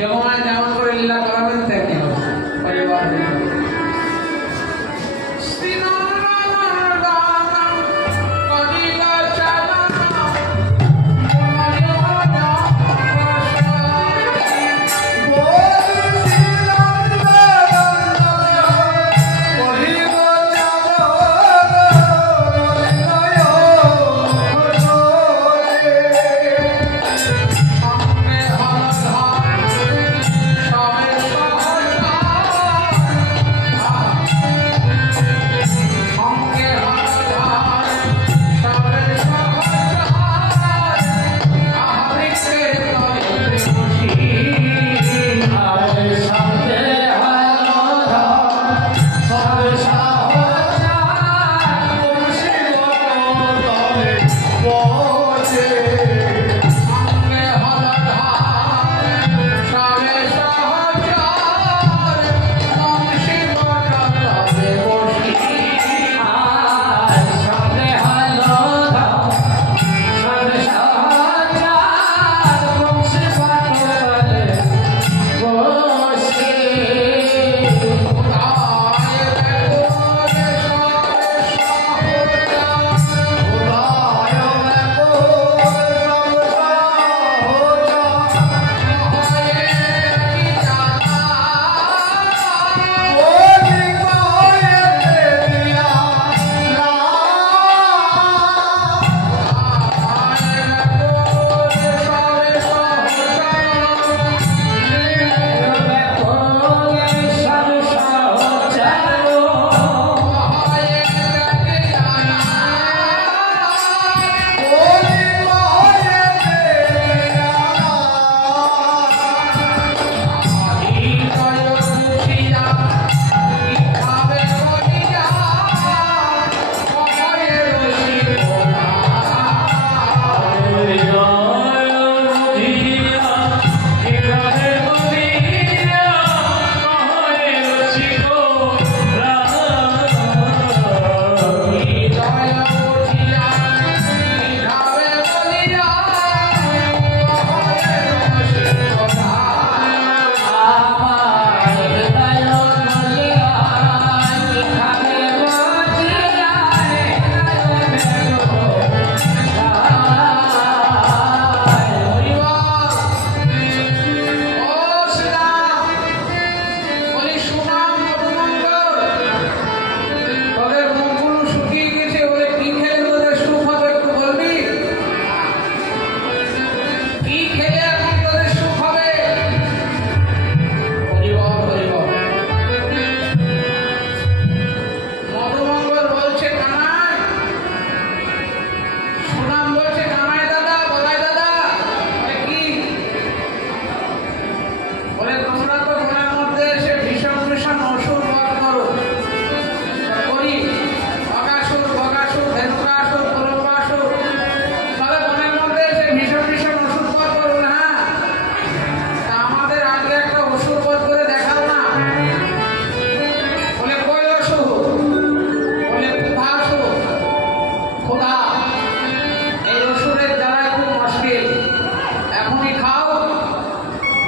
যেমন যেমন করে লীলা করাবেন তেমনি হবে পরিবার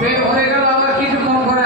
পেট ভরে গেল আবার কিছুক্ষণ করে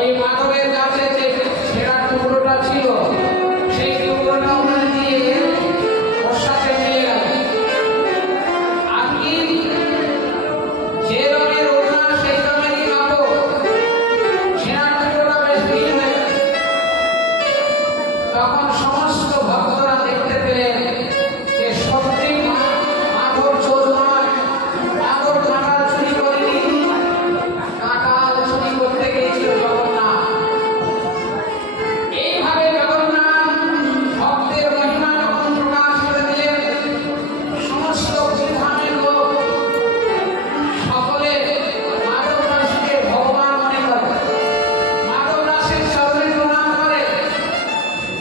ওই মাধবের কাছে যে ছেঁড়া টুকরোটা ছিল সেই টুকরোটা ওখানে দিয়ে ওর সাথে মিলে গেল। আর কি যে রঙের ওড়না সেই রঙেরই কাপড়, ছেঁড়া টুকরোটা বেশ ভিড় হয়ে গেল। তখন সমস্ত ভক্তরা দেখতে পেলেন যে সত্যি মাধব চোর নয়, মাধব কাঁটাল চুরি করেনি, কাঁটাল চুরি করতে গিয়েছিল জগন্নাথ। এইভাবে জগন্নাথ ভক্তের মহিমা যখন প্রকাশ করে দিলেন, সমস্ত তীর্থানের লোক সকলে মাধব দাসকে ভগবান মনে করে, মাধব দাসের চরণে প্রণাম করে।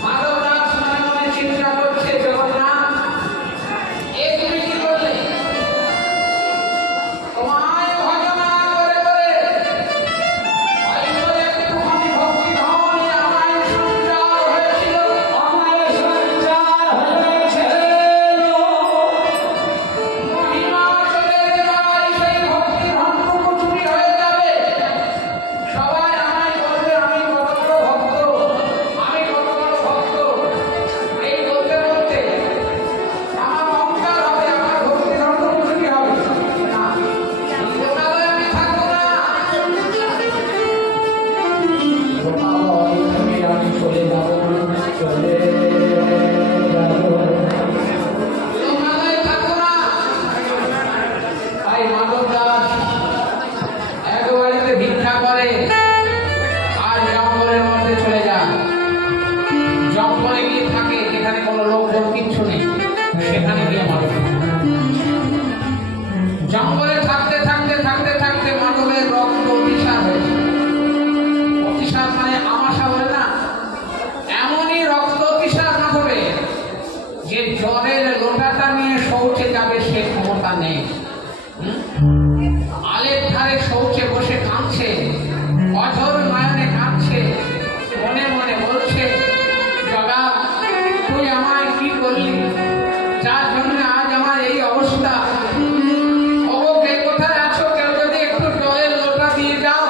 মাধব দাস মনে মনে চিন্তা করছে, জগন্নাথ এ তুমি কি করলে? তোমায় ভজনা করে করে হয়তো একটুখানি ভক্তি ধন আমায় সঞ্চার হয়েছিল, আমায় সঞ্চার হয়েছিল। মহিমা চলে যায়, সেই ভক্তি ধনটুকু চুরি হয়ে যাবে। সবাই আমায় বলবে আমি কত বড় ভক্ত, আমি কত বড় ভক্ত। এই বলতে বলতে আমার অহংকার হবে, আমার ভক্তি ধনটুকু চুরি হবে। না, লোকালয়ে আমি থাকবো না। আমি চলে যাবো, চলে যাবো। লোকালয়ে থাকবো না। তাই মাধব দাস এক বাড়িতে ভিক্ষা করে আর জঙ্গলের মধ্যে চলে যায়। জঙ্গলে গিয়ে থাকে যেখানে কোনো লোকজন কিচ্ছু নেই, সেখানে গিয়ে মাধব জঙ্গলে থাকতে থাকতে থাকতে থাকতে মাধবের রক্ত অতিসার হয়েছে। অতিসার মানে আমাশা বলে না, এমনই রক্ত অতিসার মাধবে যে জলের লোটাটা নিয়ে শৌচে যাবে সে ক্ষমতা নেই। আলের ধারে শৌচে বসে কাঁদছে, অঝর নয়নে কাঁদছে, মনে মনে বলছে, জগা তুই আমায় কি করলি, যার জন্য আজ আমার এই অবস্থা। ওগো কে কোথায় আছো, কেউ যদি একটু জলের লোটা দিয়ে যাও,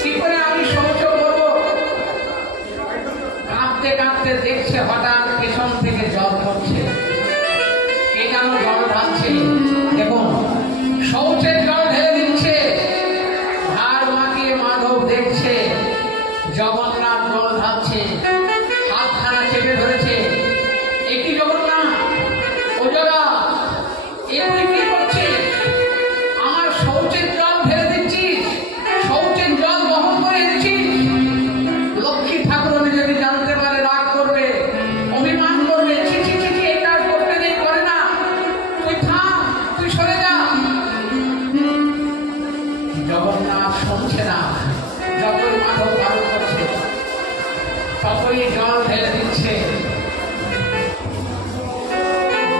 কি করে আমি শৌচ করবো? কাঁদতে কাঁদতে দেখছে হঠাৎ পেছন থেকে জল পড়ছে, কে যেন জল ঢালছে। দেখুন শৌচের জল ঢেলে দিচ্ছে, ধার মাখিয়ে মাধব দেখছে জগন্নাথ জল ঢালছে, হাতখানা চেপে ধরেছে। এ কি জগন্নাথ, ও জগা এ তুই কি করছিস? আমার শৌচের জল ঢেলে দিচ্ছিস, শৌচের জল বহন করে এনেছিস। লক্ষ্মী ঠাকুরানী যদি জানতে পারে রাগ করবে, অভিমান করবে, ছি ছি ছি ছি, এই কাজ করতে নেই, করে না, তুই থাম, তুই সরে যা। জগন্নাথ শুনছে না, যতই মাধব পালন করছে ততই জল ঢেলে দিচ্ছে।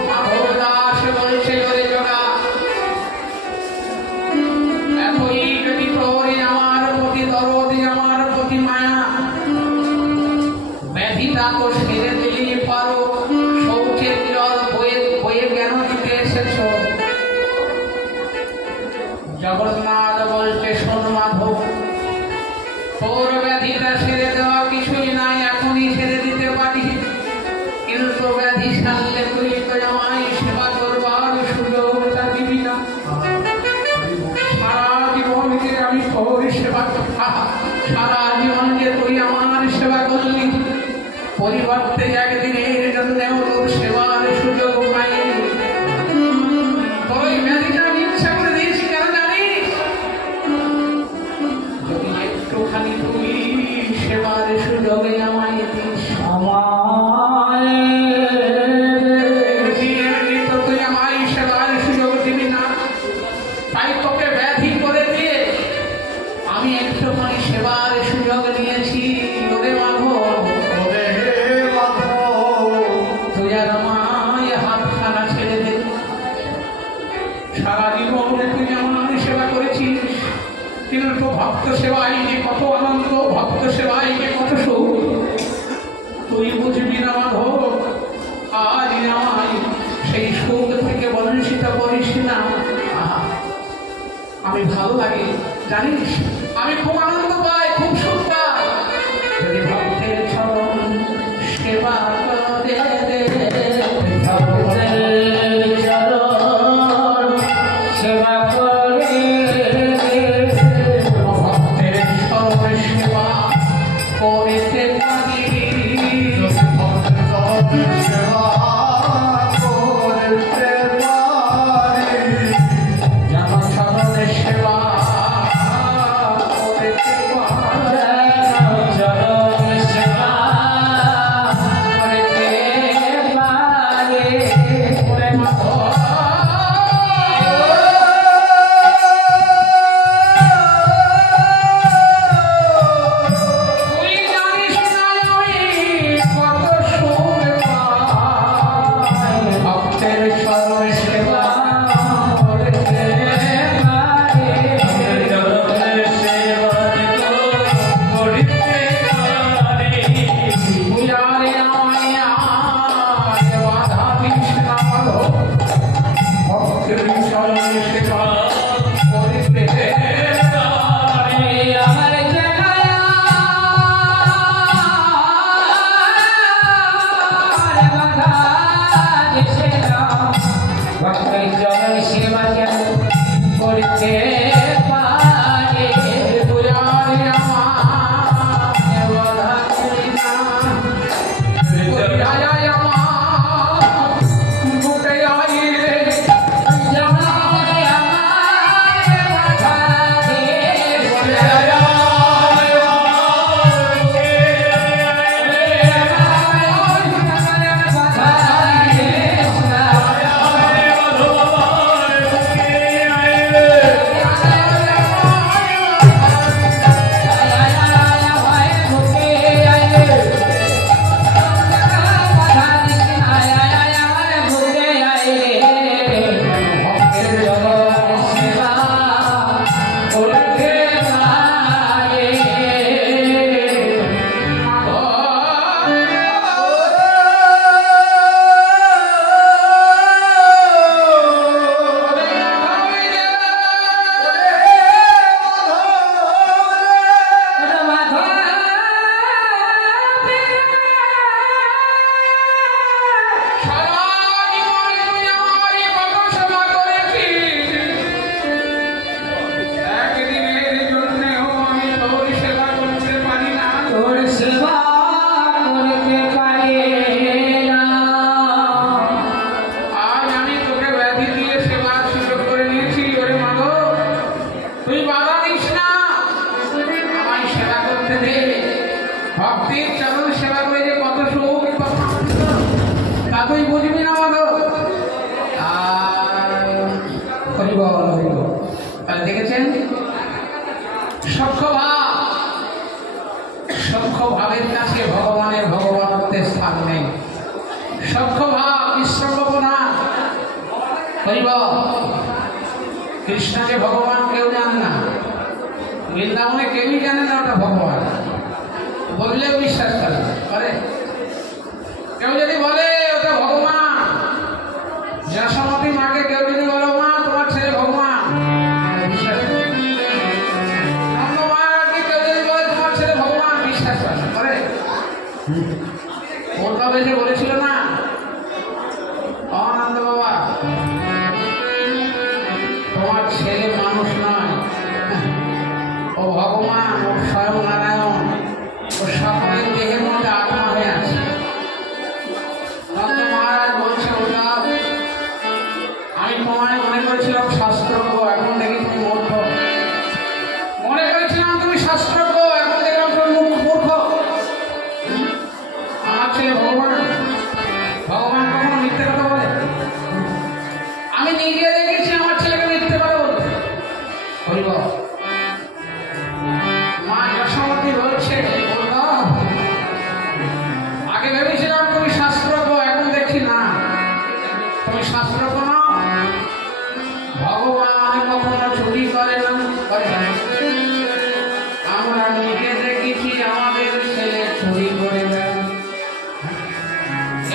মাধব দাস বলছে, ওরে জগা এতই যদি তোরে আমার প্রতি দরদ, আমার প্রতি মায়া, ব্যাধিটা তো সেরে দিলেই পারো, শৌচের জল বয়ে বয়ে কেন দিতে এসেছ? জগন্নাথ বলছে, শোন মাধব, তোর ব্যাধিটা সেরে দেওয়া কিছুই নাই, এখনই সেরে দিতে পারি, কিন্তু ব্যাধি সারলে তুই তো আমায় সেবা করবার সুযোগটা দিবি না। সারা জীবন যে আমি তোর সেবা করতাম, সারা জীবন যে তুই আমার সেবা করলি, পরিবর্তে একদিনের জন্যেও তোর সেবার সুযোগ পাইনি। তোর ওই ব্যাধিটা আমি ইচ্ছা করে দিয়েছি, কেন জানিস? যদি একটুখানি তুই সেবার সুযোগে আমায় দিস, আমায় এমনি তো তুই আমায় সেবার সুযোগ দিবি না। তাই তোকে ব্যাধি করে দিয়ে আমি একটুখানি সেবার সুযোগ নিয়েছি। ওরে মাধব, ওরে মাধব, তুই আর আমায় হাতখানা ছেড়ে দে। সারা জীবন তুই আমার সেবা করেছিস, কিন্তু ভক্ত সেবাই যে কত আনন্দ, ভক্ত সেবাই যে কত সুখ, তুই বুঝবি না মাধব। আজ আমায় সেই সুখ থেকে বঞ্চিত করিস না। আমি ভালো লাগে জানিস, আমি খুব আনন্দ পাই, খুব সুখ করতে পারে পুরারি আমার বাধা করি না পুরারি আমার বুকে আইলে জামাই আমার বাধা দিয়েছে ভক্তির চরণ সেবা করে যে কত সুখ তা তুই বুঝবি না মাধব তাহলে দেখেছেন সখ্য ভাবের কাছে ভগবানের ভগবানত্বের স্থান নেই সখ্য ভাব বিশ্বকল্পনা হরিব কৃষ্ণকে ভগবান কেউ জানে না বৃন্দাবনে কেউই জানে না ওটা ভগবান বললেও বিশ্বাস করে কেউ যদি বলে ওটা ভগবান যশোমতী মাকে কেউ যদি বলো মা তোমার ছেলে ভগবান বিশ্বাস নন্দমাকে কেউ যদি বলে তোমার ছেলে ভগবান বিশ্বাস করে ওর বাবা এসে বলেছিল না অনন্দ বাবা তোমার ছেলে মানুষ নয় ও ভগবান ও স্বয়ং নারায়ণ ও সকলের দেহের মধ্যে আত্মা হয়ে আছে নন্দ মহারাজ বলছে ওটা আমি তোমায় মনে করেছিলাম শাস্ত্রজ্ঞ এখন দেখি তুমি মূর্খ মনে করেছিলাম তুমি শাস্ত্রজ্ঞ এখন দেখলাম তুমি মূর্খ আমার ছেলে ভগবান ভগবান কখনো মিথ্যে কথা বলে আমি নিজে দেখেছি আমার ছেলেকে মিথ্যে কথা বলতে হরিব মা যশোমতী বলছে আগে ভেবেছিলাম তুমি শাস্ত্রজ্ঞ এখন দেখছি না তুমি শাস্ত্রজ্ঞ না ভগবান কখনো চুরি করে না আমরা নিজে দেখেছি আমাদের ছেলে চুরি করে না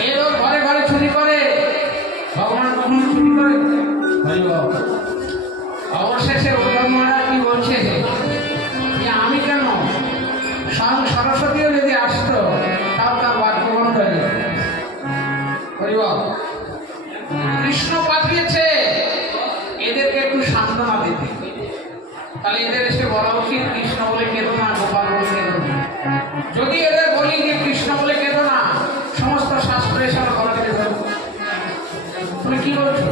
এই লোক ঘরে ঘরে চুরি করে ভগবান কখনো চুরি করে অবশেষে উদ্ধব মহারাজ কি বলছে যে আমি কেন স্বয়ং সরস্বতীও যদি আসতো তাও তার বাক্য বন্ধ হয়ে যেত কৃষ্ণ পাঠিয়েছে এদেরকে একটু সান্ত্বনা দিতে তাহলে এদের এসে বলা উচিত কৃষ্ণ বলে কেঁদো না গোপাল বলে কেঁদো না যদি এদের বলি যে কৃষ্ণ বলে কেঁদো না সমস্ত শাস্ত্র এসে আমার গলা কেটে ধরবো তুমি কি বলছো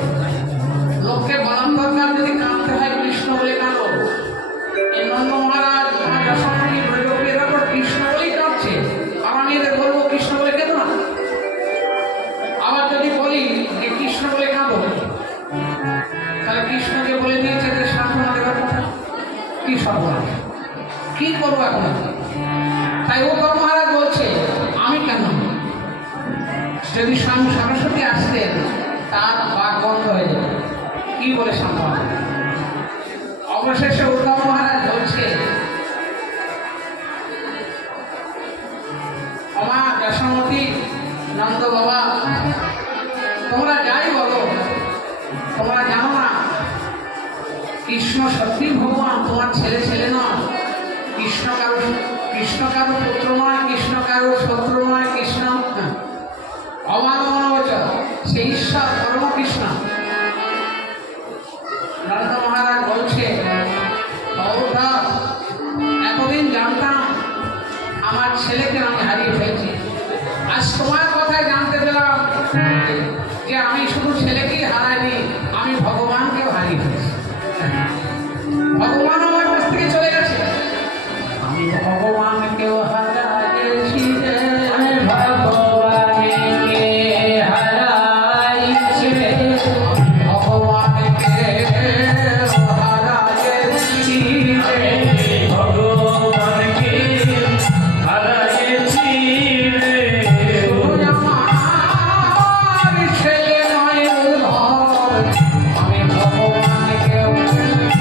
লোককে বলার দরকার যদি কাঁদতে হয় কৃষ্ণ বলে কাঁদো এই নন্দ মহারাজ যশোমতী এরা তো কৃষ্ণ বলেই কাঁদছে আর আমি এদের বলবো কৃষ্ণ বলে কেঁদো না আবার যদি বলি যে কৃষ্ণ বলে কাঁদো তাহলে কৃষ্ণকে বলে দিয়েছে যে সান্ত্বনা দেওয়ার কথা কি সর্বনাশ কি করবো এখন তাই উদ্ধব মহারাজ বলছে আমি কেন যদি স্বয়ং সরস্বতী আসতেন তার বাক বন্ধ হয়ে যেত কি বলে সান্ত্বনা অবশেষে উদ্ধব মহারাজ বলছে মা যশোমতী নন্দ বাবা তোমরা যাই বলো তোমরা জানো না কৃষ্ণ সত্যি ভগবান তোমার ছেলে ছেলে নয় কৃষ্ণ কারো পুত্র নয় কৃষ্ণ কারো শত্রু নয় কৃষ্ণ অবাধ সেই ঈশ্বর পরমকৃষ্ণ। নরদ মহারাজ বলছে, বাবুটা এতদিন জানতাম আমার ছেলেকে আমি হারিয়ে ফেলছি, আজ তোমার কথায় জানতে পেলাম যে আমি শুধু ছেলেকেই হারাইনি, আমি ভগবানকেও হারিয়ে ফেলেছি। ভগবান আমার কাছ থেকে চলে গেছে, আমি ভগবানকেও হারাইছি রে। আমি ভগবানকে হারাইছি রে, ভগবানকে হারাইছি রে, ভগবানকে হারাইছি রে। শুধু আমার ছেলে নয় উদ্ধার, আমি ভগবানকেও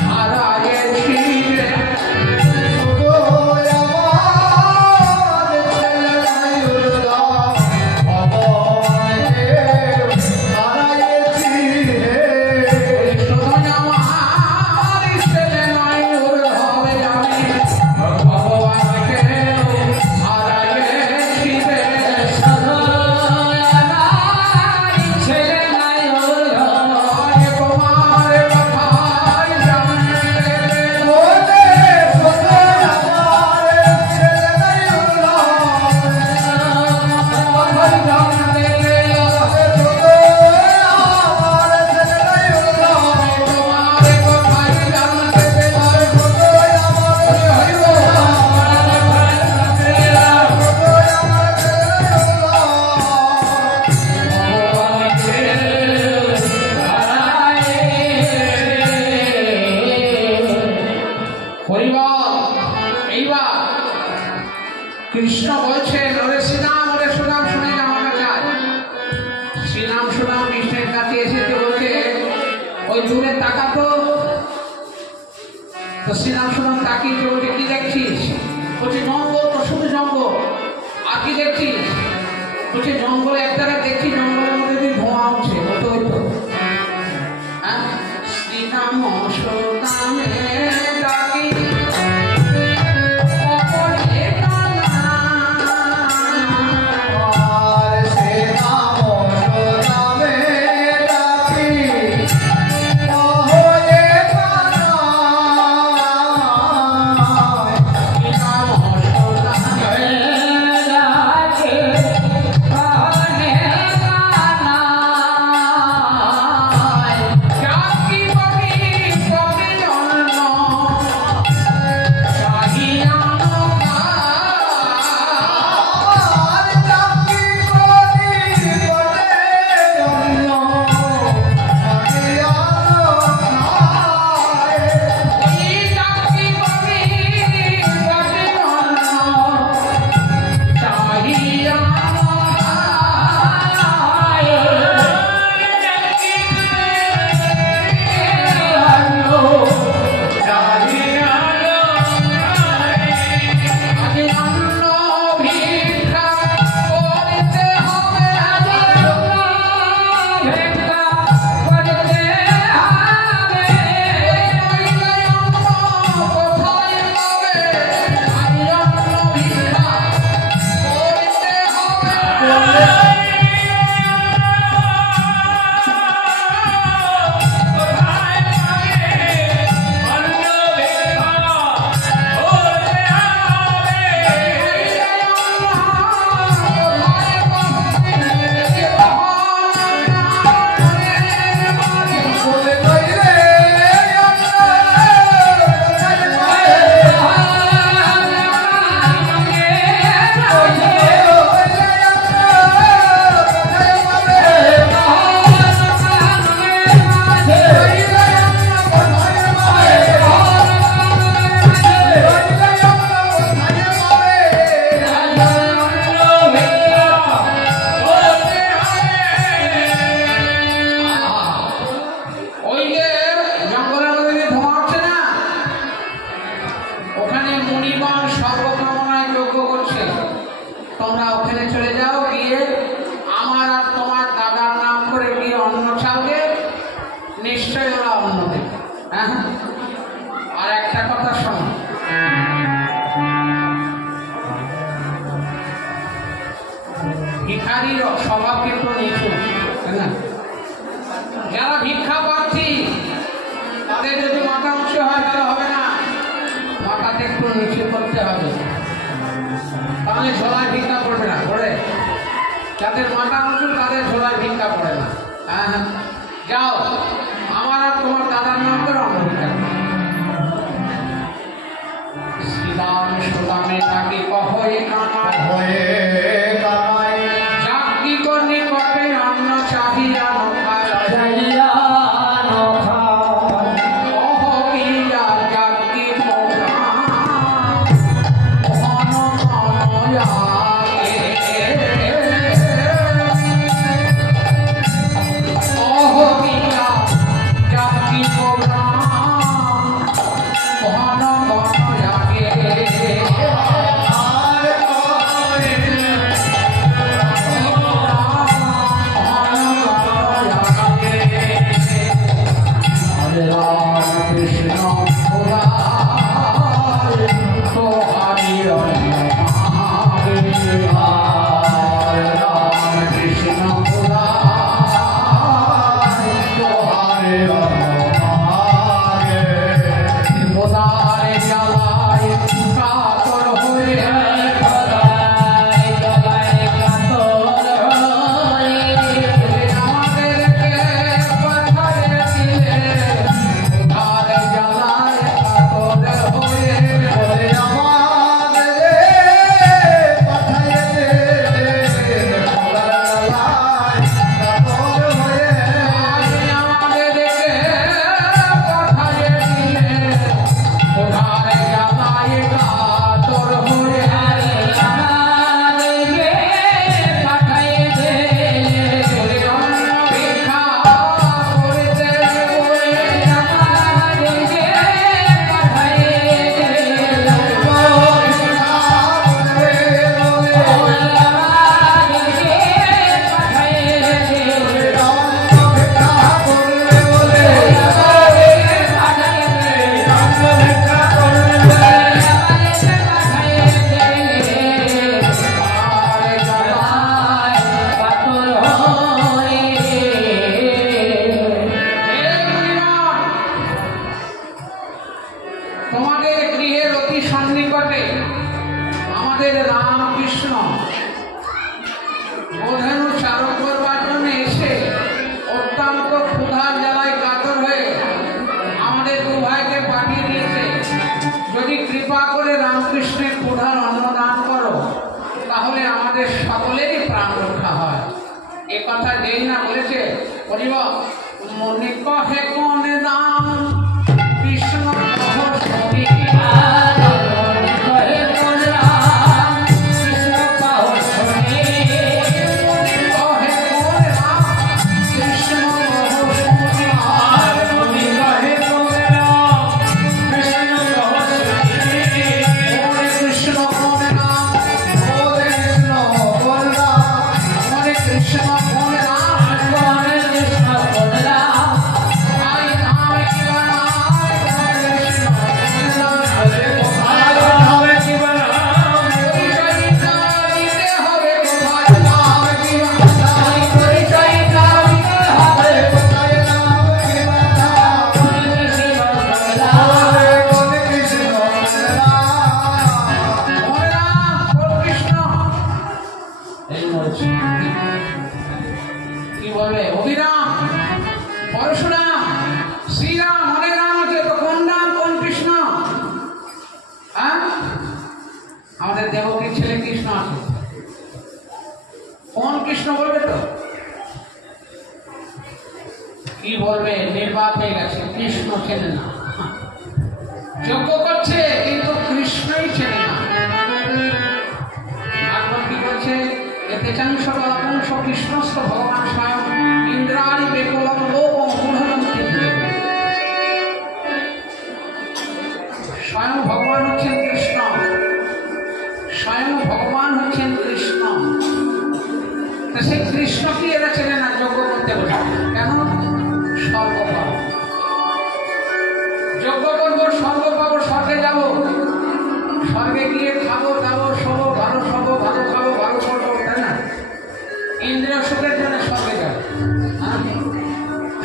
হারাইছি রে। শুধু আমার ছেলে নয় উদ্ধার, আমি ভগবানকেও হারাইছি রে। ছেলে নাই ওর তোমার কথাই জানলে এইবার কৃষ্ণ বলছেন, ওরে শ্রীরাম, ওরে সুরাম, শুনে যা আমার কাছে। শ্রীরাম সুরাম কৃষ্ণের কাছে এসেছে, বলছে ওই দূরে তাকাতো। তো শ্রীরাম সুরাম তাকিয়ে বলছে, কি দেখছিস? বলছে জঙ্গল, তো শুধু জঙ্গল, আর কি দেখছিস? বলছে জঙ্গলে একটা দেখছি, জঙ্গলের মধ্যে দিয়ে ধোঁয়া উঠছে। বলতে ওই তো হ্যাঁ, শ্রীরাম সুরামে ডাকি অপরে কানা। রাখে তাহলে ঝোলায় ভিক্ষা পড়বে না, পড়ে যাদের মাথা উঁচু তাদের ঝোলায় ভিক্ষা পড়ে না। হ্যাঁ হ্যাঁ, যাও, আমার আর তোমার দাদার নাম করে অন্য ভিক্ষা করো। শ্রীরাম সুদামে নাকি কহয়ে কানায় হয়ে কানাই চাকরি করনি কটে অন্ন চাহিয়া নখায় চাহিয়া নখায় অহবিয়া চাকরি মোরা মন মনয়াগে অহবিয়া চাকরি মোরা মন মনয়াগে আর করে হরে রাম কৃষ্ণ মুরারি তো হরি হরে রাম কৃষ্ণ মুরারি তো হরে মোদারে জ্বালায় কাতর হয়ে গলায় গলায় কাতর হয়ে আমাদেরকে পাঠায় দিলে মোদারে জ্বালায় কাতর হয়ে আমাদের পাঠায় দে গলায় কাতর হয়ে আমাদেরকে পাঠায় দিলে মোদারে জ্বালায় কাতর হয়ে আমাদেরকে পাঠায় দে ভিক্ষা করিতে বলে আমাদেরকে পাঠায় দে তোমাদের গৃহের অতি সন্নিকটে আমাদের রামকৃষ্ণ বোধেনু চারণ করবার জন্য এসে অত্যন্ত ক্ষুধার জ্বালায় কাতর হয়ে আমাদের দু ভাইকে পাঠিয়ে দিয়েছে। যদি কৃপা করে রামকৃষ্ণের ক্ষুধার অন্ন দান করো তাহলে আমাদের সকলেরই প্রাণ রক্ষা হয়। এ কথা যেই না বলেছে বলিব মনে কহে কোন দাম কৃষ্ণ কহ শুনি কি বলবে অভিরাম পরশুরাম শ্রীরাম অনেক নাম আছে, তো কোন নাম কোন কৃষ্ণ? হ্যাঁ, আমাদের দেবকীর ছেলে কৃষ্ণ আছে, কোন কৃষ্ণ বলবে তো? কি বলবে? নির্বাক হয়ে গেছে, কৃষ্ণ চেনে না, যজ্ঞ করছে কিন্তু কৃষ্ণই চেনে না। ভাগবত কি বলছে? তেচাংশ বলপুংস কৃষ্ণস্থ ভগবান স্বয়ং ইন্দ্রাণি বেকুলম লোকম মূঢ়নন্তি। স্বয়ং ভগবান হচ্ছেন কৃষ্ণ, স্বয়ং ভগবান হচ্ছেন কৃষ্ণ। তো সেই কৃষ্ণকে এরা চেনে না, যজ্ঞ করতে বলে। কেন? স্বর্গ পাবো, যজ্ঞ করবো, স্বর্গ পাবো, স্বর্গে যাবো, স্বর্গে গিয়ে খাবো দাবো, শোবো, ভালো শোবো, ভালো খাবো, ভালো করবো, তাই না? ইন্দ্রিয় সুখের জন্য স্বর্গে যাবো, হ্যাঁ,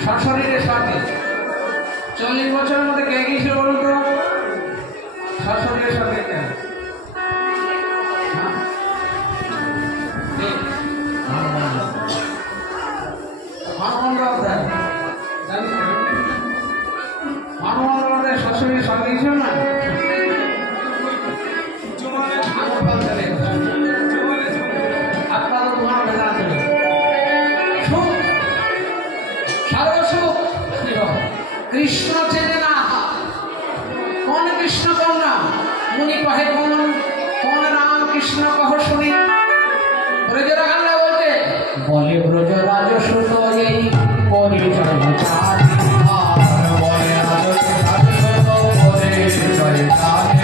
সশরীরে স্বর্গে। 40 বছরের মধ্যে কে গিয়েছিল বলুন তো? সশরীরে স্বর্গে কেন? মানমন্ডল মানমন্ডলের শাশুড়ি সঙ্গে ছিল না আপনাদের তোমার বেদনা ছিল সুখ সর্বসুখ কৃষ্ণ চেনে না কোন কৃষ্ণ কন্যা মুনি কহে কোন রাম কৃষ্ণ কহ শুনি ব্রজরা কান্না বলছে বলে ব্রজরাজ সুত এই পরিচয় চাঁদ বলে রাজস্ব বলে জয় জানে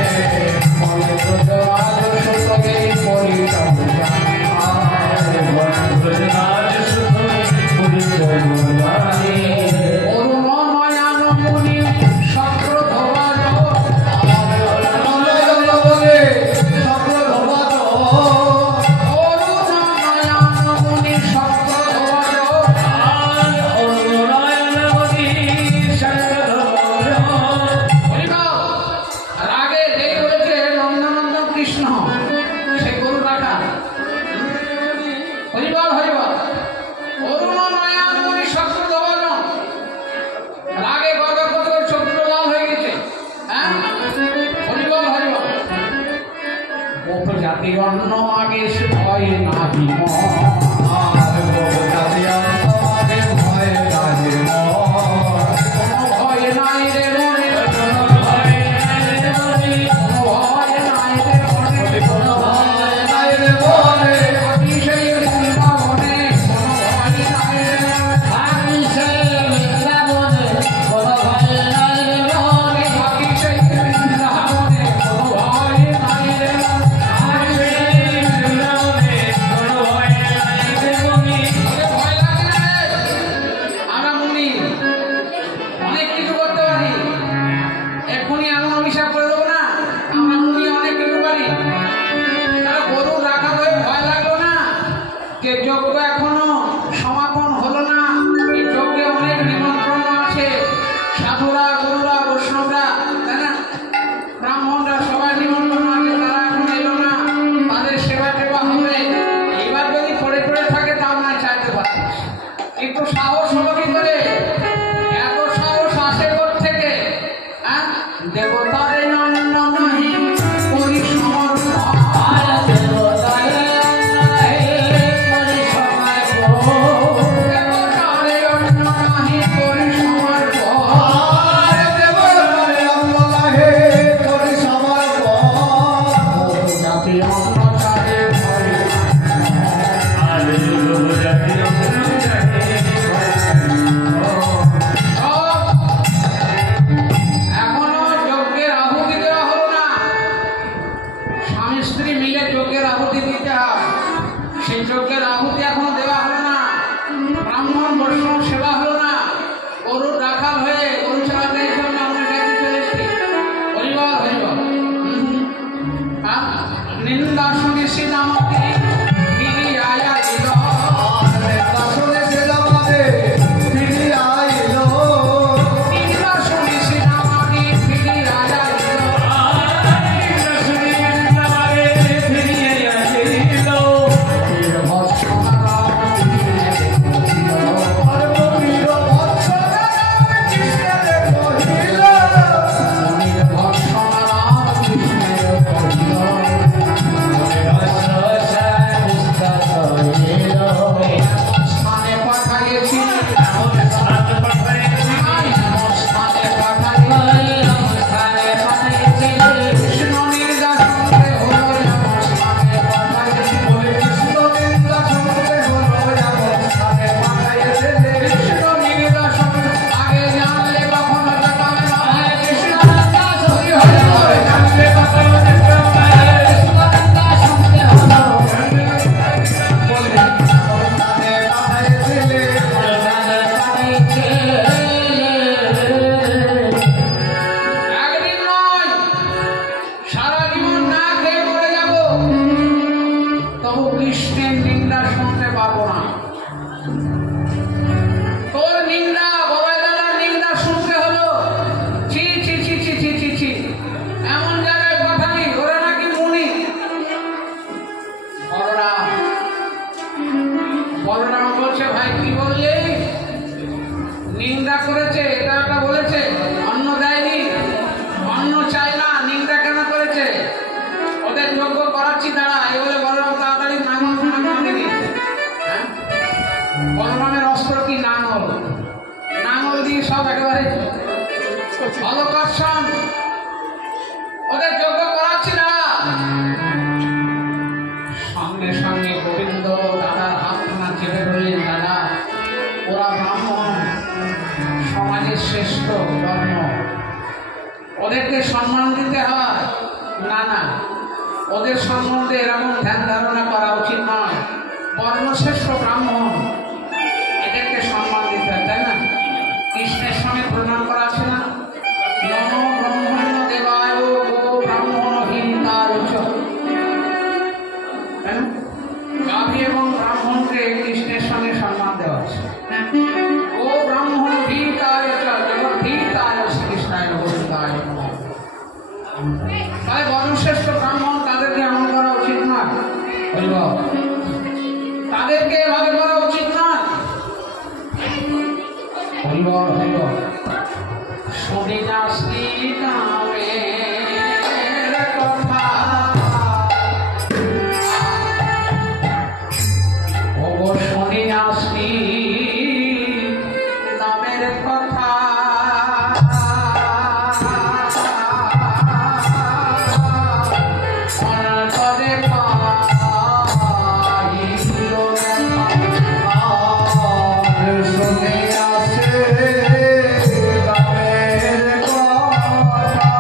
বলে ব্রজরাজ সুত এই পরিচয় অরুণ নয়ন মুনি শক্র ধবাজ বলে সকল ভবাজ অরুণ নয়ন মুনি শক্র ধবাজ রাগে যে করেছে নন্দনন্দন কৃষ্ণ সে গরু রাখা হরিবল হরিবল অরুণ নয়ন মুনি শক্র ধবাজ রাগে গর্গপত চক্ষু লাল হয়ে গেছে হ্যাঁ হরিবল হরিবল বহু জাতি অন্ন আগে সে ভয় নাহি মন আর বহু জাতি আমাকে ভয় লাগে কোনো ভয় নাই রে মনে কোনো ভয় নাই রে মনে কোনো ভয় নাই রে মনে আমি সেই বৃন্দাবনে কোনো ভয় নাই রে আমি সেই বৃন্দাবনে কোনো ভয় নাই রে মনে আমি সেই বৃন্দাবনে কোনো ভয় নাই রে আমি সেই বৃন্দাবনে কোনো ভয় নাই রে মনে ভয় লাগে না রে আমরা মুনি অনেক কিছু করতে পারি এক্ষুনি এমন অভিশাপ করে দেবো না আমরা মুনি অনেক কিছু পারি তারা গরু রাখা হয়ে ভয় লাগলো না যে যজ্ঞ এখনো সমাপন হলো না এই যজ্ঞে অনেক নিমন্ত্রণ আছে সাধুরা গুরুরা বৈষ্ণবরা তাই না ব্রাহ্মণরা সবাই নিমন্ত্রণ আছে তারা এখন এলো না তাদের সেবা টেবা হবে এবার যদি পড়ে থাকে তাও না চাইতে পারছিস একটু সাহস হলো কি করে এত সাহস আসে কোথ থেকে হ্যাঁ দেবতারে অন্ন নাহি করি সমর্পণ দেবতারে অন্ন নাহি করি সমর্পণ দেবতারে অন্ন লাগে করি সমর্পণ জাতি অন্ন চাহে ভয় আর জাতি অন্ন লাগে কি নাঙল, নাঙল দিয়ে সব একেবারে অলকর্ষণ ওদের যোগ্য করাচ্ছি না। সঙ্গে সঙ্গে গোবিন্দ দাদার হাতখানা চেপে ধরলেন, দাদা ওরা ব্রাহ্মণ, সমাজের শ্রেষ্ঠ বর্ণ, ওদেরকে সম্মান দিতে হয়। না না, ওদের সম্বন্ধে এরকম ধ্যান ধারণা করা উচিত নয়। বর্ণশ্রেষ্ঠ ব্রাহ্মণ, এদেরকে সম্মান দিতে হয়, তাই না? কৃষ্ণের সঙ্গে প্রণাম করা আছে না, নম ব্রহ্মণ্য দেবায় গো ব্রাহ্মণহীন তার উচ্চ, তাই না? গাভী এবং ব্রাহ্মণকে কৃষ্ণের সঙ্গে সম্মান দেওয়া আছে। ও ব্রাহ্মণ ভীতায় ভীতায় শ্রীকৃষ্ণায় গোবিন্দায় নমঃ। তাই বর্ণশ্রেষ্ঠ ব্রাহ্মণ, তাদেরকে এমন করা উচিত নয়, তাদেরকে এভাবে করা উচিত নয়। শুনি না শ্রীরামের কথা, ও শুনি না শ্রী নামের কথা, অন্তরে পাইল আর শুনে আসে রামের কথা।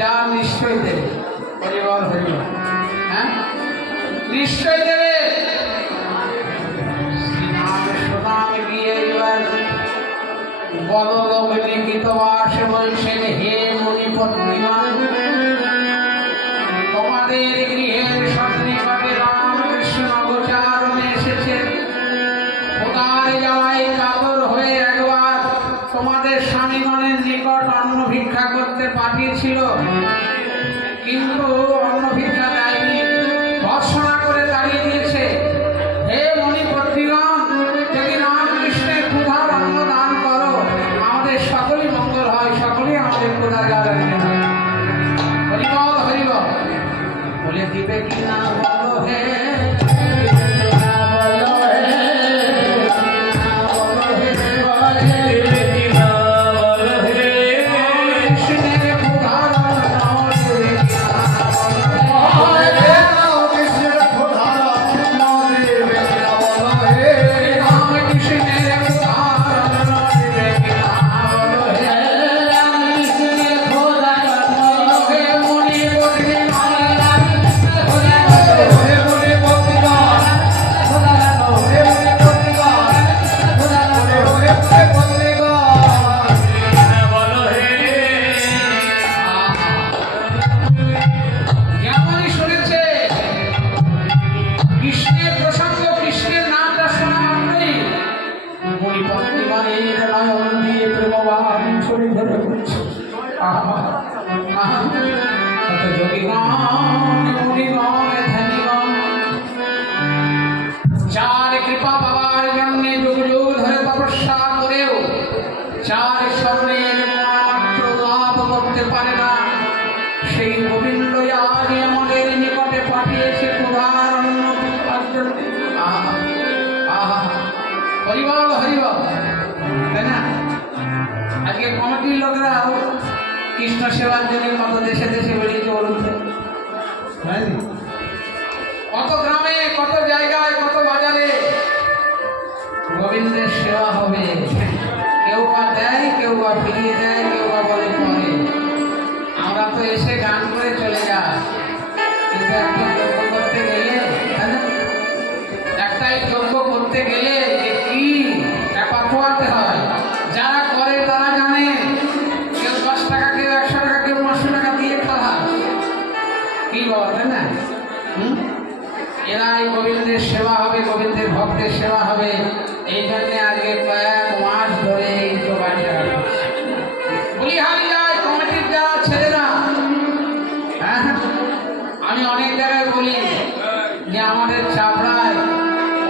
যা নিশ্চয়ই দেবে। হরিবল হরিবল। হ্যাঁ, নিশ্চয়ই দেবে। সুনাম গিয়ে এবার বদলগ্নে কৃতবাস বলছেন, হে মুনিপত্নীগণ, তোমাদের গৃহের সন্নিকটে রামকৃষ্ণ গোচারণে এসেছেন। খোদার জ্বালায় কাতর হয়ে একবার তোমাদের স্বামীগণের নিকট অন্ন ভিক্ষা করতে পাঠিয়েছিল, কিন্তু অন্ন ভিক্ষা দেয়নি, ভর্ৎসনা করে তাড়িয়ে দিয়েছে। হে মণিপত্নীগণ, যদি রামকৃষ্ণের ক্ষুধার অন্ন দান করো, আমাদের সকলই মঙ্গল হয়, সকলেই আমাদের ক্ষুধার জ্বালায় না। হরিবল হরিবল। বলে দিবে কি না বলো হে, যার কৃপা পাওয়ার জন্য যুগ যুগ ধরে তপস্যা করেও যার স্বর্ণের মাত্র লাভ করতে পারে না, সেই গোবিন্দ আজ আমাদের নিকটে পাঠিয়েছে ক্ষুধার অন্ন ভিক্ষার জন্য। হরিবল হরিবল, তাই না? আজকে কমিটির লোকরাও কৃষ্ণ সেবার জন্য কত দেশে দেশে বেরিয়েছে বলুন তো। কত গ্রামে, কত জায়গায়, কত বাজারে গোবিন্দের সেবা হবে। কেউ বা দেয়, কেউ বা ফিরিয়ে দেয়, কেউ বা বলে পরে। আমরা তো এসে গান করে চলে যাই, কিন্তু একটা যজ্ঞ করতে গেলে, একটাই যজ্ঞ করতে গেলে যে কি টাকা পোয়াতে হয়, যারা করে তারা জানে। কেউ 10 টাকা, কেউ 100 টাকা, কেউ 500 টাকা দিয়ে করা কি বাবা, তাই না? এরাই গোবিন্দের সেবা হবে, গোবিন্দের ভক্তের সেবা হবে। এই জন্য আজকে কয়েক মাস ধরে এই জোগাড় বলিহারি যায় কমিটির যারা ছেলেরা। হ্যাঁ, আমি অনেক জায়গায় বলি যে আমাদের চাপড়ায়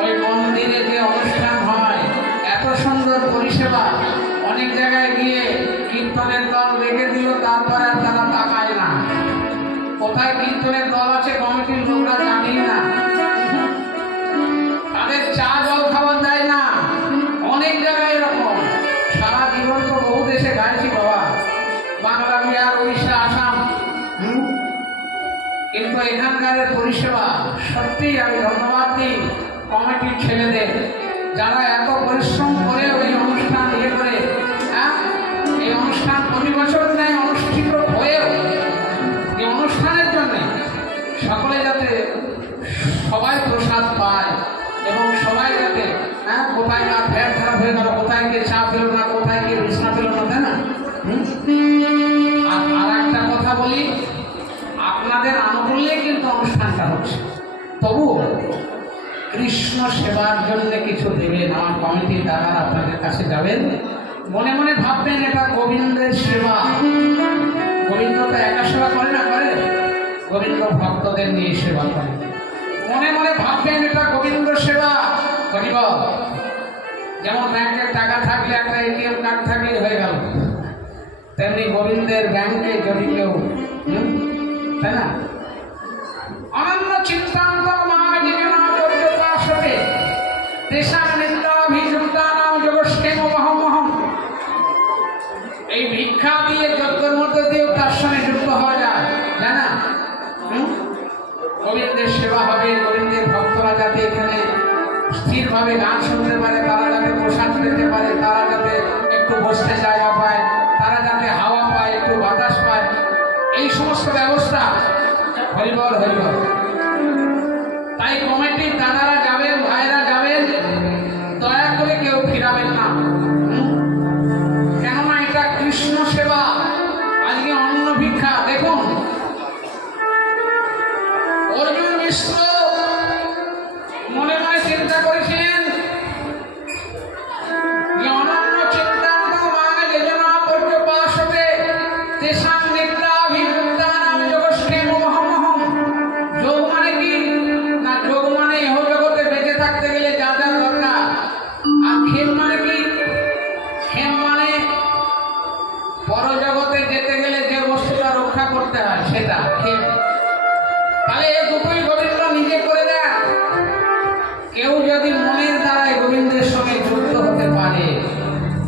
ওই মন্দিরে যে অনুষ্ঠান হয়, এত সুন্দর পরিষেবা, অনেক জায়গায় গিয়ে কীর্তনের দল রেখে দিল, তারপরে আর তারা তাকায় না। কোথায় কীর্তনের দল আছে কমিটির লোকরা জানি না, তাদের চা জল খাবার দেয় না। অনেক জায়গায় এরকম, সারা জীবন তো বহু দেশে গাইছি বাবা, বাংলা, বিহার, উড়িষ্যা, আসাম, কিন্তু এখানকার পরিষেবা সত্যিই আমি ধন্যবাদ দিই কমিটির ছেলেদের, যারা এত পরিশ্রম করে এই অনুষ্ঠান ইয়ে করে। হ্যাঁ, এই অনুষ্ঠান প্রতি বছর নেয় অনুষ্ঠিত হয়েও এই অনুষ্ঠানের জন্য সকলে যাতে সবাই প্রসাদ পায় এবং সবাই যাতে, হ্যাঁ, কোথায় না ফ্যাট খারাপ হয়ে গেল, কোথায় কে চা পেল না, কোথায় কে বিছনা পেল না, তাই না? আর একটা কথা বলি, আপনাদের আনুকূল্যে কিন্তু অনুষ্ঠানটা হচ্ছে, তবু কৃষ্ণ সেবার জন্য কিছু দেবেন। আমার কমিটির দ্বারা আপনাদের কাছে যাবেন, মনে মনে ভাববেন এটা গোবিন্দের সেবা। গোবিন্দ তো একা সেবা করে না, করে গোবিন্দ ভক্তদের নিয়ে সেবা করে। মনে মনে ভাববেন এটা গোবিন্দ সেবা। করিব যেমন ব্যাংকের টাকা থাকলে একটা এটিএম কার্ড থাকলে হয়ে গেল, তেমনি গোবিন্দের ব্যাংকে যদি কেউ, তাই না, অনন্য চিন্তান্ত মহাজীবনা পার্শ্বতে তেষাং নিত্যাভিযুক্তানাং যোগস্কেম মহমহম। এই ভিক্ষা দিয়ে যজ্ঞের মধ্যে দিয়েও তার সঙ্গে যুক্ত হওয়া যায়, তাই না? গোবিন্দের সেবা হবে, গোবিন্দের ভক্তরা যাতে এখানে স্থিরভাবে গান শুনতে পারে, তারা যাতে প্রসাদ পেতে পারে, তারা যাতে একটু বসতে জায়গা পায়, তারা যাতে হাওয়া পায়, একটু বাতাস পায়, এই সময় হরিবল হরিবল। তাই কমিটির দাদারা যাবেন, ভাইরা যাবেন, দয়া করে কেউ ফিরাবেন না। কেননা এটা কৃষ্ণ সেবা, আজকে অন্ন ভিক্ষা। দেখুন অর্জুন মিশ্র মনে মনে চিন্তা করেছিলেন যে অনন্য চিন্তান্ত মানে যোজনা পর্যপাসতে তেষাং নিদ্রাভিমুক্তানাং যোগশ্রী মোহমহম। যোগ মানে কি না, যোগ মানে এহ জগতে বেঁচে থাকতে গেলে যা যা দরকার। আর ক্ষেম মানে কি, ক্ষেম মানে পরজগতে যেতে গেলে যে বস্তুটা রক্ষা করতে হয় সেটা ক্ষেম। তাহলে এই দুটোই গোবিন্দ নিজে করে দেন। কেউ যদি মনের দ্বারাই গোবিন্দের সঙ্গে যুক্ত হতে পারে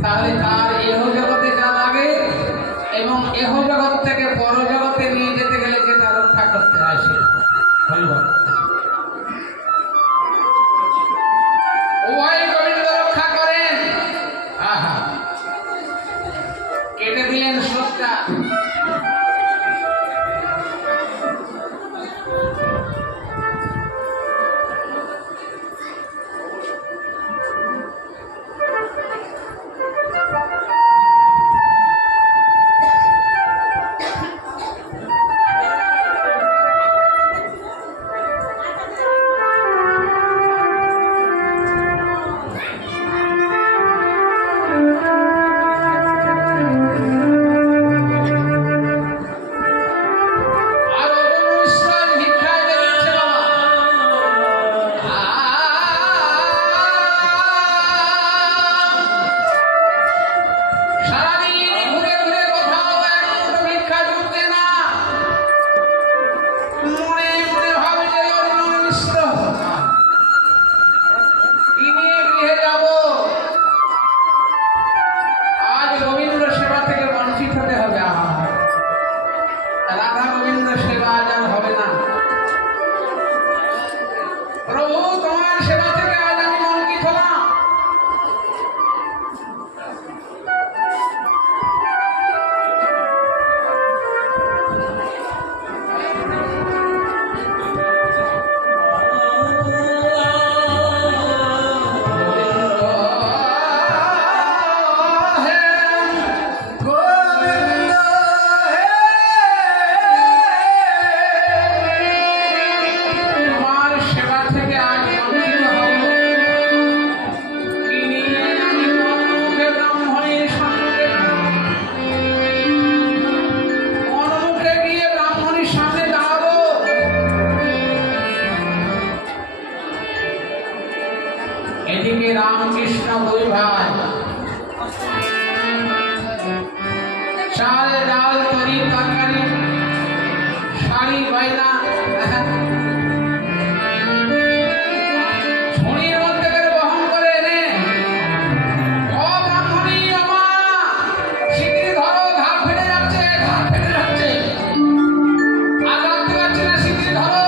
তাহলে তার এহ জগতে যা লাগে এবং এহ জগৎ থেকে পরজগতে নিয়ে যেতে গেলে যেটা রক্ষা করতে হয় সেটা। উভয় গোবিন্দ রক্ষা করেন। আহা, কেটে দিলেন শ্লোকটা। এদিকে রামকৃষ্ণ দুই ভাই চাল ডাল তরি তরকারি শাড়ি গয়না ঝুড়ির মধ্যে করে বহন করে এনে ও ব্রাহ্মণী আমা শিগগিরি ধরো, ঘাট ফেটে যাচ্ছে, ঘাট ফেটে যাচ্ছে, আর রাখতে পারছি না, শিগগিরি ধরো।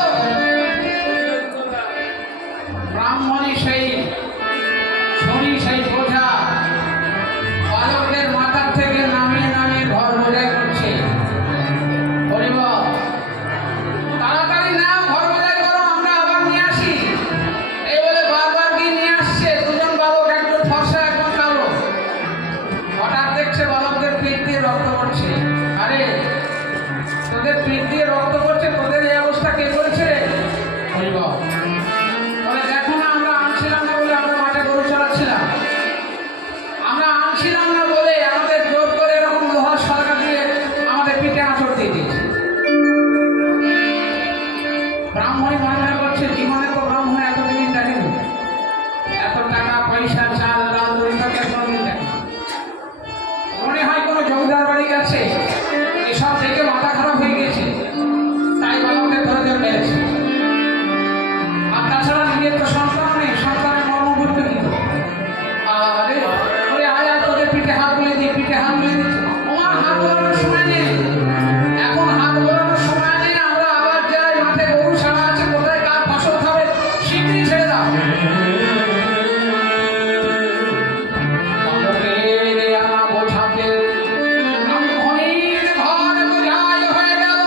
ব্রাহ্মণী সেই সেই বোঝা বালকদের মাথার থেকে নামিয়ে নামিয়ে ঘর বোঝাই করছে। তাড়াতাড়ি না, ঘর বোঝাই করো, আমরা আবার নিয়ে আসি। এই বলে বারবার গিয়ে নিয়ে আসছে। দুজন বালক, একজন ফর্সা একজন কালো। হঠাৎ দেখছে বালকদের পিঠ দিয়ে রক্ত পড়ছে। আরে তোদের পিঠ দিয়ে রক্ত পড়ছে, তোদের এই অবস্থা কে করেছে? বলে দেখো না, আমরা আনছিলাম না বলে, আমরা মাঠে গরু চড়াচ্ছিলাম, আমরা আনছিলাম না বলে আমাদের জোর করে এরকম লোহার সরকার দিয়ে আমাদের পিঠে আঁচড় দিয়ে দিয়েছে। ব্রাহ্মণী মনে মনে করছে, জীবনে তো ব্রাহ্মণ এতদিন দেখেনি, এত টাকা পয়সা চাল ডাল দড়ি তরকারি কোনোদিন দেখেনি। মনে হয় কোনো জমিদার বাড়ি গেছে, এসব দেখে মাথা খারাপ হয়ে গেছে, তাই বালকদের ধরে ধরে মেরেছে। আর তাছাড়া নিজের তো সন্তান নেই, সন্তানের মর্ম বুঝতে দিত। আরে ওরে আয় আয়, তোদের পিঠে হাত বুলিয়ে দিই, পিঠে হাত বুলিয়ে দিচ্ছে। আমার হাত বোলানোর সময় নেই, এখন হাত বোলানোর সময় নেই, আমরা আবার যাই, মাঠে গরু ছাড়া আছে, কোথায় কার ফসল খাবে, শিগগিরি ছেড়ে দাও। বোঝাতে ব্রাহ্মণীর ঘর বোঝাই হয়ে গেল।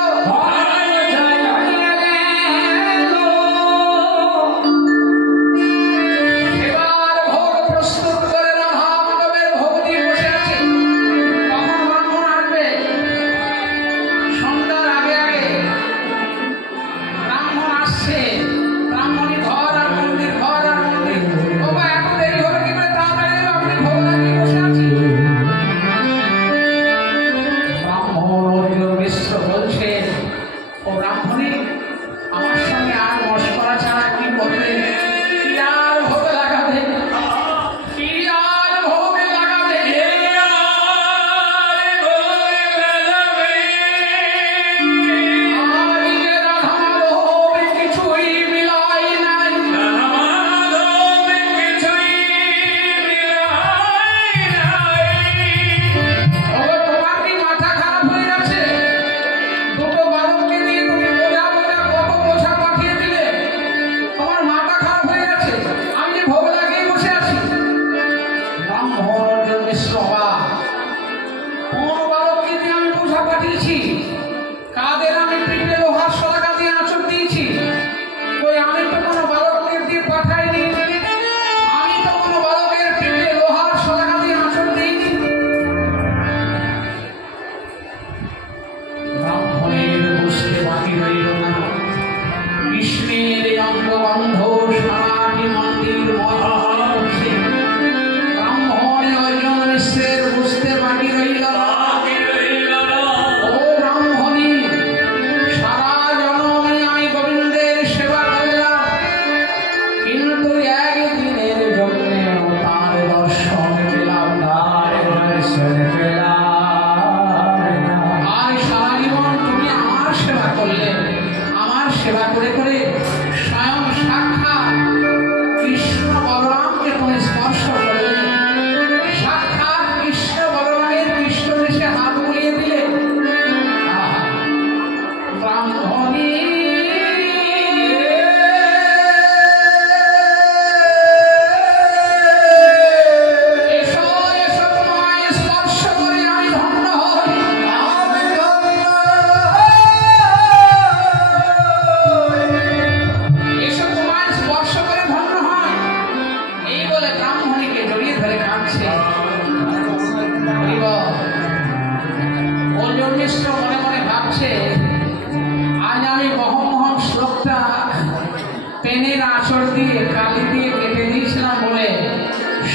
আঁচড় দিয়ে কালি দিয়ে কেটে দিয়েছিলাম বলে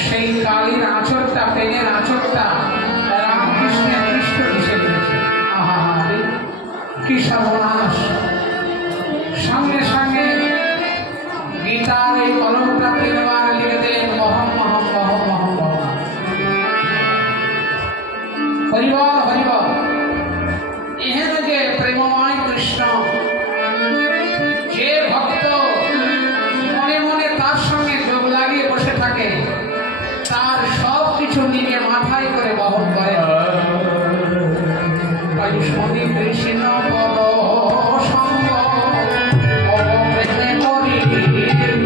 সেই কালির আঁচড়টা, পেনের আঁচড়টা রামকৃষ্ণের পৃষ্ঠ মিশে দিয়েছে। আহা কি সর্বনাশ! সঙ্গে সঙ্গে গীতার এই কলমটা তিনবার লিখে দিলেন, মহম মহম মহম মহম মহম। হরিবল হরিবল। এহেন যে প্রেমময় কৃষ্ণ, যে ভক্ত মনে মনে তার সঙ্গে যোগ লাগিয়ে বসে থাকে, তার সব কিছু নিজে মাথায় করে বহন করে। শনি কৃষ্ণ পদ সঙ্গ অবপ্রেমে করি বিনয়।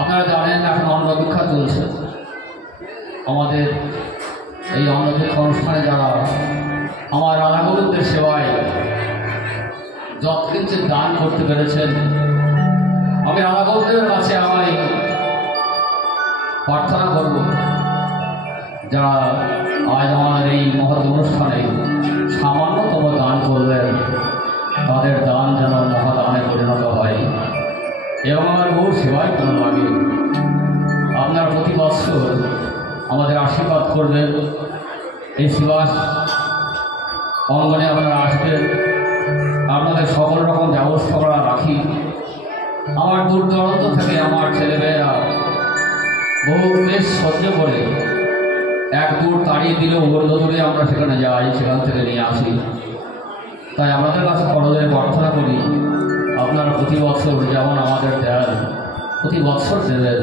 আপনারা জানেন এখন অন্নভিক্ষা চলছে। আমাদের এই অন্নভিক্ষা অনুষ্ঠানে যারা আমার রাধাগোবিন্দের সেবায় যৎকিঞ্চিৎ দান করতে পেরেছেন, আমি রাধাগোবিন্দের কাছে আমার প্রার্থনা করব, যারা আজ আমাদের এই মহৎ অনুষ্ঠানে সামান্যতম দান করবেন, তাদের দান যেন মহাদানে পরিণত হয় এবং আমার বহু সেবায় কোনো লাগে। আপনার প্রতি বৎসর আমাদের আশীর্বাদ করবেন, এই সেবা অঙ্গনে আপনারা আসবেন, আপনাদের সকল রকম ব্যবস্থা করা রাখি। আমার দূর দূরান্ত থেকে আমার ছেলেমেয়েরা বহু বেশ সহ্য করে এক দূর তাড়িয়ে দিলেও বললো দূরে আমরা সেখানে যাই, সেখান থেকে নিয়ে আসি। তাই আমাদের কাছে করজোড়ে প্রার্থনা করি, আপনারা প্রতি বছর যেমন আমাদের দেন, প্রতি বছর দেবেন।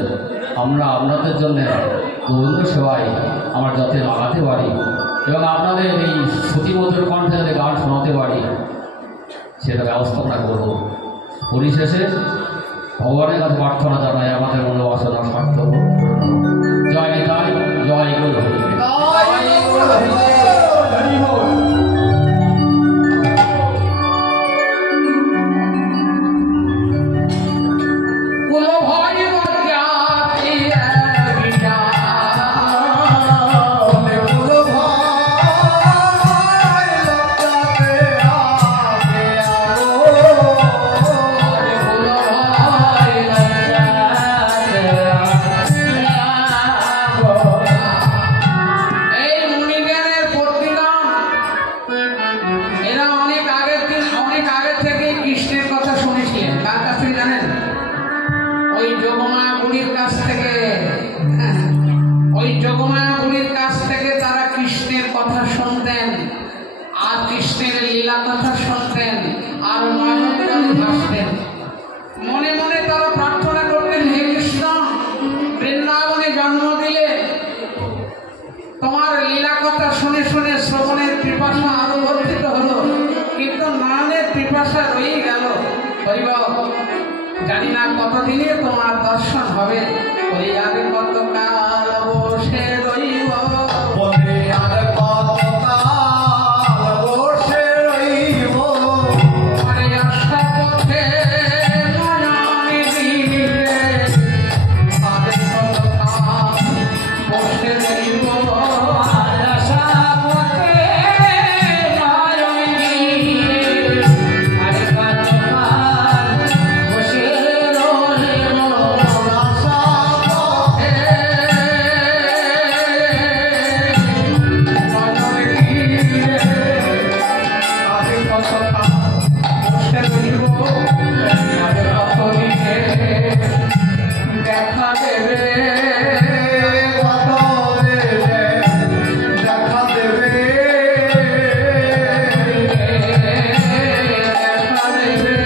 আমরা আপনাদের জন্য গোবিন্দ সেবায় আমরা যাতে লাগাতে পারি এবং আপনাদের এই শ্রুতিমধুর কণ্ঠে যাতে গান শোনাতে পারি, সেটা ব্যবস্থাপনা করব। পরিশেষে ভগবানের কাছে প্রার্থনা জানাই আমাদের মনোবাসনা সার্থক। জয় নিতাই, জয় গুরু। মনে মনে তারা প্রার্থনা করতেন, হে কৃষ্ণ, বৃন্দাবনে জন্ম দিলে তোমার লীলা কথা শুনে শুনে শ্রবণের পিপাসা আরো বর্ধিত হলো, কিন্তু নয়নের পিপাসা রয়ে গেল। জানি না কতদিনে তোমার দর্শন হবে, ওই আর কত কাল বসে রইব, আর কতকাল বসে রইব, পথে নয়নে দিলে আর কত কাল বসে রইব, দেখা দেবে দেখা দেবে,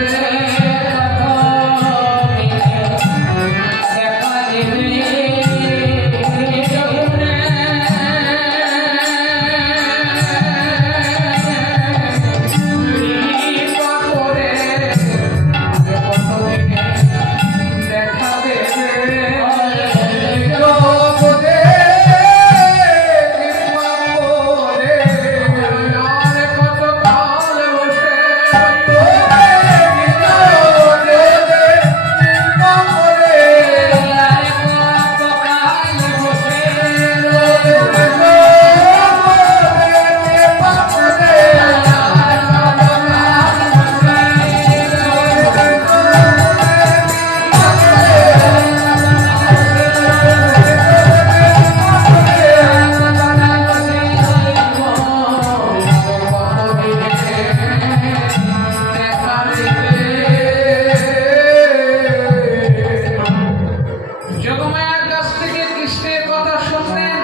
যোগমায়ার কাছ থেকে কৃষ্ণের কথা শুনতেন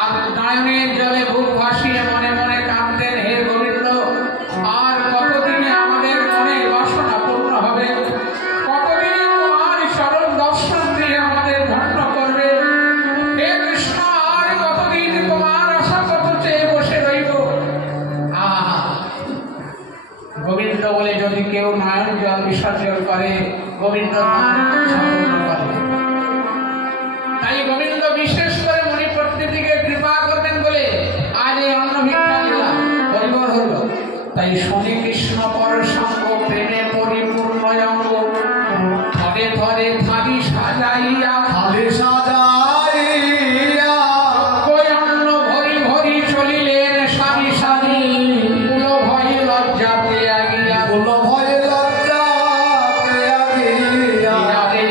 আর নয়নের জলে বুক ভাসিয়ে মনে মনে কাঁদতেন, হে গোবিন্দ, আর কতদিনে আমাদের মনের বাসনা পূর্ণ হবে, কতদিনে তোমার চরণ দর্শন দিয়ে আমাদের ধন্য করবে, হে কৃষ্ণ, আর কতদিন তোমার আশা কত চেয়ে বসে রইব। গোবিন্দ বলে যদি কেউ নয়ন জল বিসর্জন করে, গোবিন্দ সম্পূর্ণ করে। তাই গোবিন্দ বিশেষ করে মণিপ্রকৃতিকে কৃপা করবেন বলে আজ এই অন্ন ভিক্ষা লীলা পরিবার হল। তাই শনি কৃষ্ণ পর সঙ্গ প্রেমে পরিপূর্ণ অঙ্গ, ধরে ধরে থালি সাজাইয়া খালি সাজাইয়া, কই অন্ন ভরি ভরি চলিলেন সারি সারি, কুল ভয় লজ্জাতে আগিয়া, ভয় লজ্জাতে আগিয়া, আগে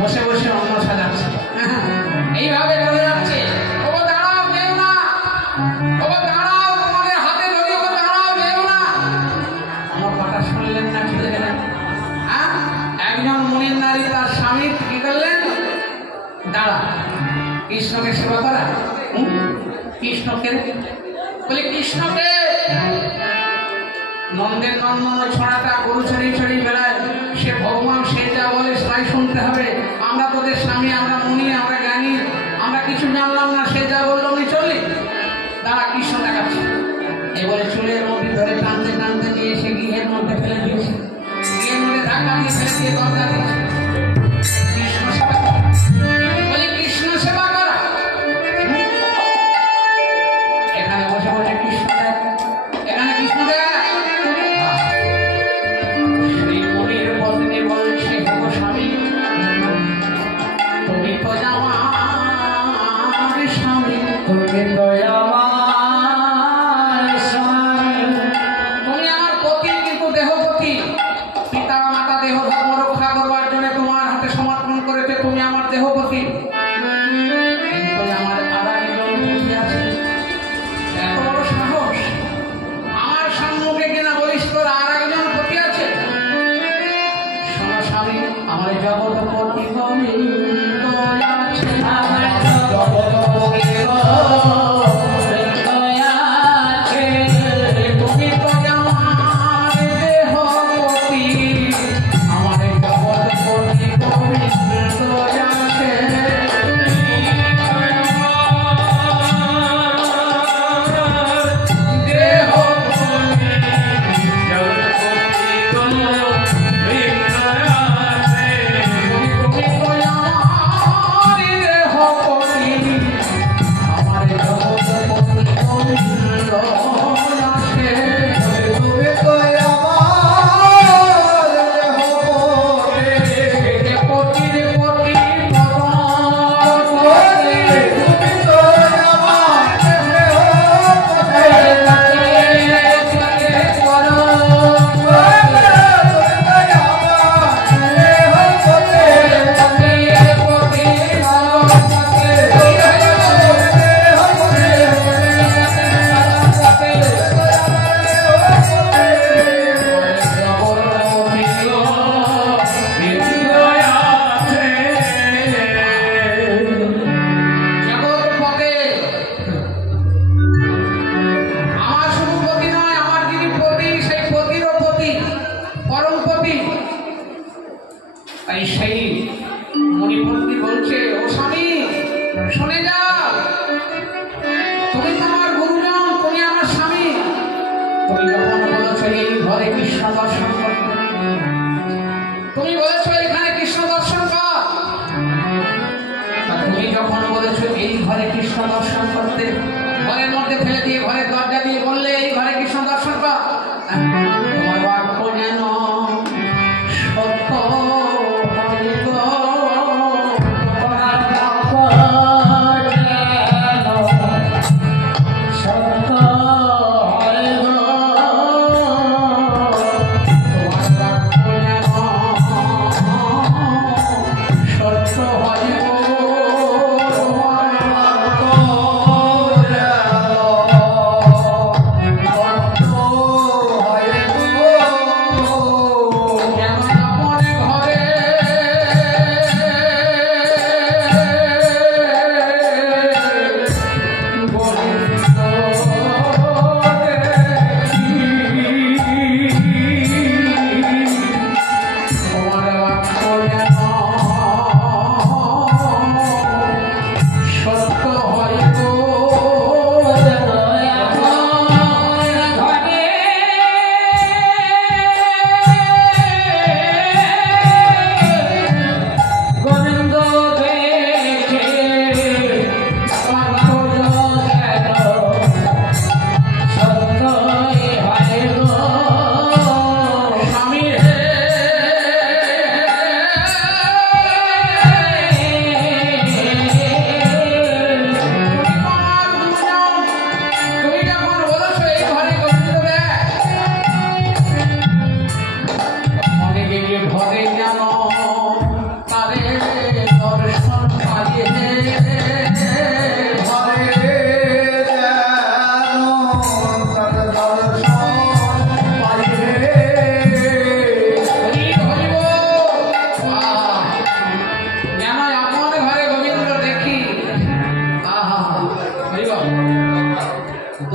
বসে বসে অন্ন সাজাচ্ছে এইভাবে বলে যাচ্ছে ও দাঁড়াও যেও না, ও দাঁড়াও তোমাদের হাতে ধরি, ও দাঁড়াও যেও না। আমার কথা শুনলেন না, ফিরে গেলেন। হ্যাঁ, একজন মুনির নারী তার স্বামী কি করলেন, দাঁড়া কৃষ্ণকে সেবা করা। কৃষ্ণকে বলে কৃষ্ণকে নন্দের নন্দন ছড়াটা গরু ছড়িয়ে ছড়িয়ে বেড়ায়, সে ভগবান সে যা বলে তাই শুনতে হবে। আমরা তোদের স্বামী, আমরা মুনি, আমরা জ্ঞানী, আমরা কিছু জানলাম না, সে যা বললো আমি চলি। তারা কৃষ্ণ দেখাচ্ছে এবারে চুলের মধ্যে ধরে টানতে টানতে নিয়ে এসে গৃহের মধ্যে ফেলে দিয়েছে, গৃহের মধ্যে ধাক্কা দিয়ে ফেলে দিয়ে দরজা দিয়েছে। কৃষ্ণ সেবা বলে কৃষ্ণ সেবা করা। এখানে বসে বসে কৃষ্ণ দেখ, এখানে কৃষ্ণ দেখ। তুমি আমার পতি, কিন্তু দেহপতি। পিতা মাতা দেহ ধর্ম রক্ষা করবার জন্য তোমার হাতে সমর্পণ করেছে, তুমি আমার দেহপতি। কিন্তু আমার আরেকজন পতি আছে, এত বড় সাহস, আমার সম্মুখে কিনা বলিস তোর আর একজন পতি আছে। শোনো স্বামী, আমার জগৎপতি গোবিন্দ আছে, আমার জগৎপতি সেই মণিপতি বলছে, ও স্বামী শুনে যাও, তুমি তো আমার গুরুজন, তুমি আমার স্বামী। তুমি যখন বলেছো এই ঘরে কৃষ্ণ দর্শন করতে, তুমি বলেছো এখানে কৃষ্ণ দর্শন কর, তুমি যখন বলেছো এই ঘরে কৃষ্ণ দর্শন করতে, ঘরের মধ্যে ফেলে দিয়ে ঘরের দরজা দিয়ে বললে এই ঘরে কৃষ্ণ দর্শন কর, তোমার বাক্য যেন সত্য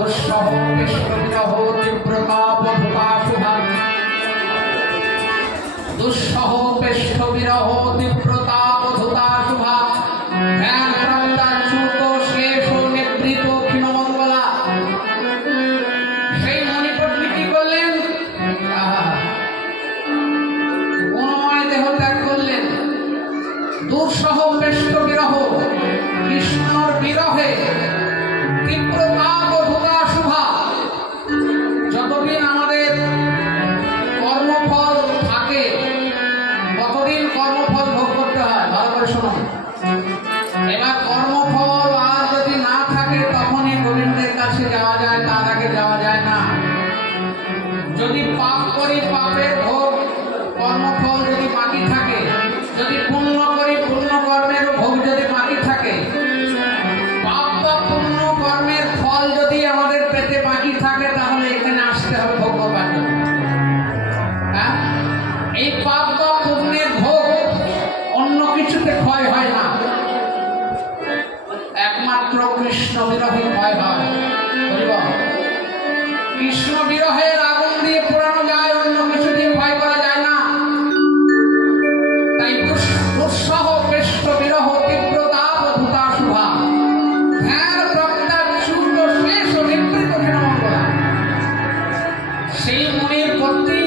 দুঃসহ কৃষ্ণ বিরহ তীব্রতাপ ধুতাশুভা দুঃসহ পেষ্ঠ বিরহ তীব্রতাপ ধুতাশুভা ধ্যান প্রাপ্তাচ্যুত শেষ নিবৃত ক্ষীণমঙ্গলা। সেই মণিপট্টি কি করলেন? গুণময় দেহ ত্যাগ করলেন। দুঃসহ পেষ্ঠ বিরহ, কৃষ্ণর বিরহে তীব্রতাপ ধুতাশুভা। যতদিন আমাদের কর্মফল থাকে কতদিন কর্মফল ভোগ করতে হয়, ভালো করে শুনুন। এবার কর্মফল আর যদি না থাকে তখনই গোবিন্দের কাছে যাওয়া যায়, তার আগে যাওয়া যায় না। যদি পাপ করি পাপের ভোগ কর্মফল যদি বাকি থাকে, যদি পুণ্য করি পুণ্য কর্মের ভোগ যদি বাকি থাকে, পাপ বা পুণ্য কর্মের ফল যদি আমাদের পেটে বাকি থাকে তাহলে এখানে আসতে হবে ভোগ করবার জন্য। হ্যাঁ, এই পাপ বা পুণ্যের ভোগ অন্য কিছুতে ক্ষয় হয় না, একমাত্র কৃষ্ণ বিরহে ক্ষয় হয়। বলিব কৃষ্ণ বিরহের আগুন দিয়ে পোড়ানো যায়, অন্য কিছু দিয়ে ক্ষয় করা যায় না। তাই দুঃসহ কৃষ্ণ বিরহ তীব্রতাপ ধুতাশুভা ধ্যান প্রাপ্তাচ্যুত শেষ নিবৃত ক্ষীণমঙ্গলা। সেই মনির পত্নী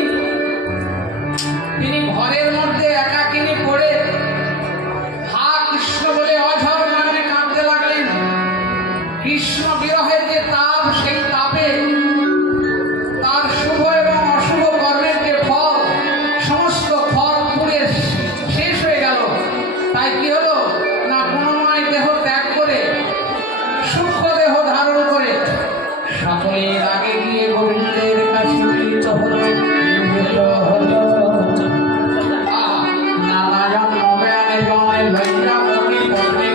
তিনি ঘরের মধ্যে একাকিনী পড়ে হা কৃষ্ণ বলে অঝর মনে কাঁদতে লাগলেন। কৃষ্ণ বিরহের যে তাপ, সেই তাপে তার শুভ এবং অশুভ কর্মের যে ফল, সমস্ত ফল পুড়ে শেষ হয়ে গেল। তাই কি হলো না, গুণময় দেহ ত্যাগ করে সূক্ষ্ম দেহ ধারণ করে সকলের আগে গিয়ে গোবিন্দের কাছে মিলিত হলো। নারায়ণ নবেন জয় লইয়া মনি পড়ে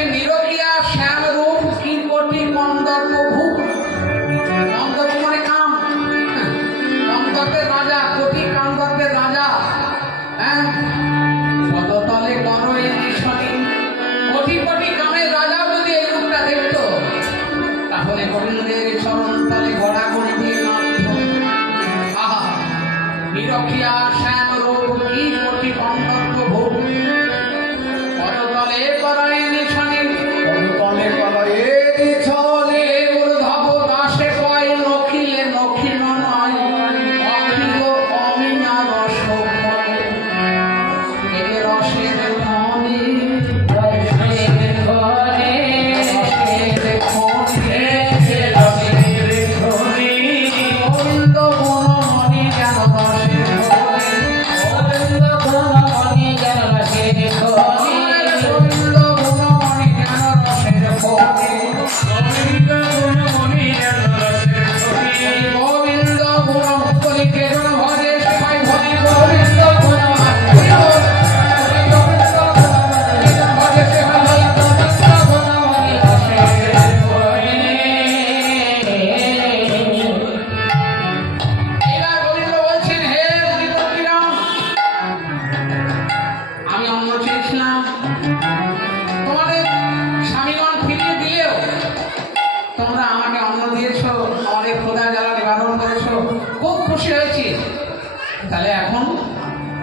বলছে নিরকিয়া শ্যাম রূপ কি কোটি কন্দর্প ভূপ। কন্দর্প মানে কাম, কন্দর্পের রাজা, কোটি কন্দর্পের রাজা। হ্যাঁ, পদতলে করই নিশনি, কোটি কোটি কামের রাজাও যদি এই রূপটা দেখত তাহলে গোবিন্দের চরণ তলে গড়া করে দিয়ে নামত। আহা, নিরকিয়া শ্যাম রূপ কি কোটি কন্দর্প ভূপ। পদতলে করই নিশনি, পদতলে করই নিশনি, ঊর্ধ্ব দাসে কয় নখিলে নখিল নয়, অখিল অমিনা রস ফলে। এ রসের ধনী, রসের ধনী, রসের খনি, রসের খনি। গোবিন্দ গুণমণি যেন রসের খনি, গোবিন্দ গুণমণি যেন রসের খনি, গোবিন্দ গুণমণি যেন রসের খনি, গোবিন্দ গুণমণি যেন রসের খনি। গোবিন্দ গুণমণি কেজন ভজে সবাই ভজে গোবিন্দ গুণমণি, গোবিন্দ গুণমণি ভজে সবাই গোবিন্দ গুণমণি রসের খনি। এবার গোবিন্দ বলছেন, হে মুনিবৃন্দগণ, আমি অন্ন চেয়েছিলাম, তোমাদের স্বামীগণ ফিরিয়ে দিলেও তোমরা আমাকে অন্ন দিয়েছ, আমাদের ক্ষুধা জ্বালা নিবারণ করেছ, খুব খুশি হয়েছি। তাহলে এখন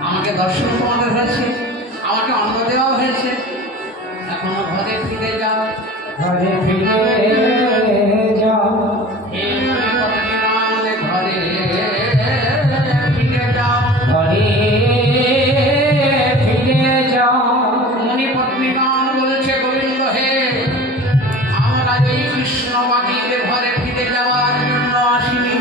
আমাকে দর্শন তোমাদের হয়েছে, আমাকে অন্ন দেওয়া হয়েছে, এখন ঘরে ফিরে যাও, ঘরে ফিরে যাও। হে মুনিবৃন্দগণ, ঘরে ফিরে যাও, ঘরে ফিরে যাও। মুনিপত্নীগণ বলছে, গোবিন্দ হে, আমরা এই কৃষ্ণবাদীর ঘরে ফিরে যাওয়ার জন্য আসিনি।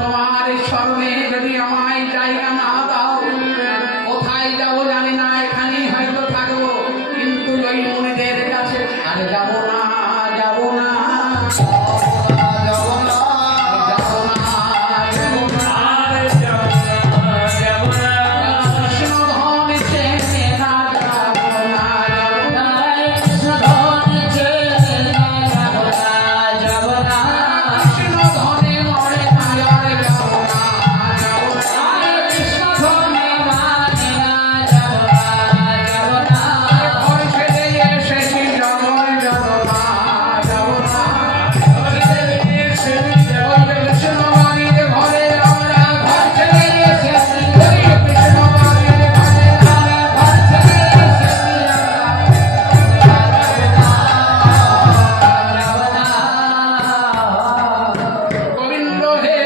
তোমার স্মরণে যদি আমায় জায়গা না দাও, কোথায় যাবো জানি না, এখানেই হয়তো থাকবো, কিন্তু ওই মুনিদের কাছে আর যাবো না, যাবো না, যাবো না, যাবো না, যাবো না, যাবো না। কৃষ্ণধন চেনে না, যাবো না, যাবো না, কৃষ্ণধন চেনে না, যাবো না, যাবো না। কৃষ্ণধনে মরে না, আর যাবো না, যাবো না। কৃষ্ণধনে মানে না, যাবো না, যাবো না। ঘর ছেড়ে এসেছি, যাবো, যাবো না, যাবো না। কৃষ্ণবাড়ির ঘরে আমরা ঘর ছেড়ে এসেছি, কৃষ্ণবাড়ির ঘরে আমরা ঘর ছেড়ে এসেছি, যাবো না। গোবিন্দ হে,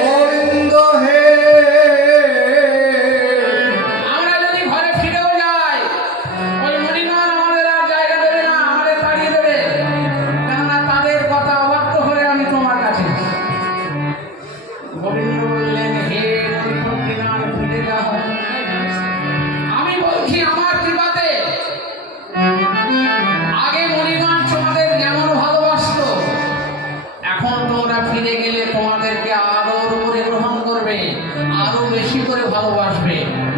গোবিন্দ হে, আমরা যদি ঘরে ফিরেও যাই, ওই মুনিগণ আমাদের আর জায়গা দেবে না, আমাদের তাড়িয়ে দেবে, কেননা তাদের কথা অবাধ্য হয়ে আমি তোমার কাছে। গোবিন্দ বললেন, হে মুনিপত্নীগণ, ফিরে যাও। আমি বলছি আমার কৃপাতে আগে মুনিগণ তোমাদের যেমন ভালোবাসতো, এখন তোমরা ফিরে গেলে তোমাদেরকে আদর করে গ্রহণ করবে, আরো বেশি করে ভালোবাসবে।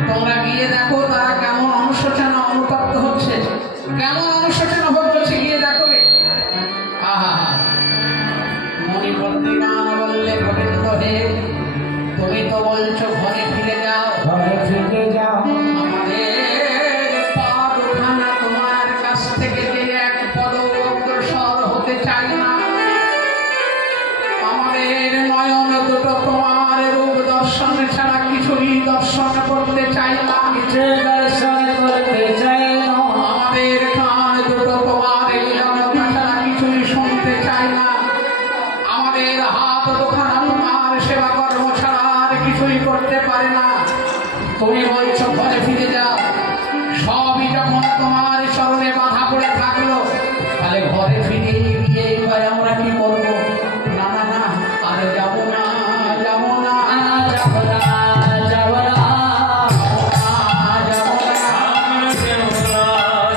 তোমরা গিয়ে দেখো তারা কেমন অনুশোচনা অনুতপ্ত হচ্ছে, কেমন অনুশোচনা ভোগ করছে, গিয়ে দেখো গে। আহা, মুনিপত্নীগণ বললে, গোবিন্দ হে, তুমি তো বলছো ঘরে ফিরে যাও, ঘরে ফিরে যাও। আমাদের পা দুখানা তোমার কাছ থেকে যে এক পদ অগ্রসর হতে চাই না, আমাদের নয়ন দুটো তোমার রূপ দর্শন ছাড়া কিছুই দর্শন করতে চাই না, কিছু দর্শন করতে চাই না। আমাদের কান দুটো তোমার লীলতা ছাড়া কিছুই শুনতে চাই না। আমাদের হাত দুখানা তোমার সেবা কর্ম ছাড়া আর কিছুই করতে পারে না। তুমি বলছো ঘরে ফিরে যাও, সবই যখন তোমার চরণে বাধা পড়ে থাকলো, তাহলে ঘরে ফিরে গিয়ে এবার আমরা কি করবো? না না না, আর যাবো না, যাবো না, যাবো না, যাবো না, যাবো না,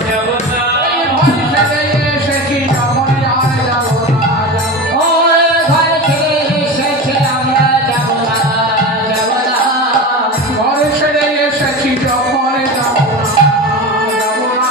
যাবো না। এই ঘর ছেড়ে এসেছি যখন আর যাবো না, যাবো না। ঘর ছেড়ে এসেছি আমরা, যাবো না, যাবো না। ঘর ছেড়ে এসেছি যখন যাবো না, যাবো না।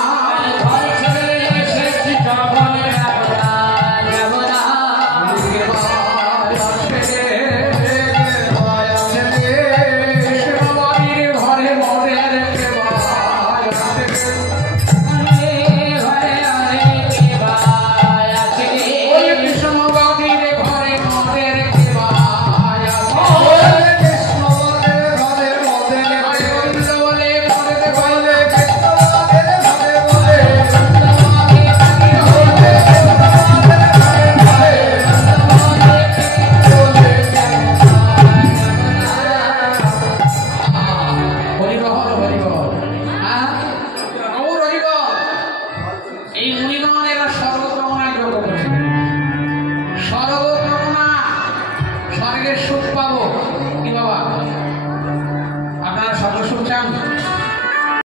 বিদ্যমান এরা সর্ব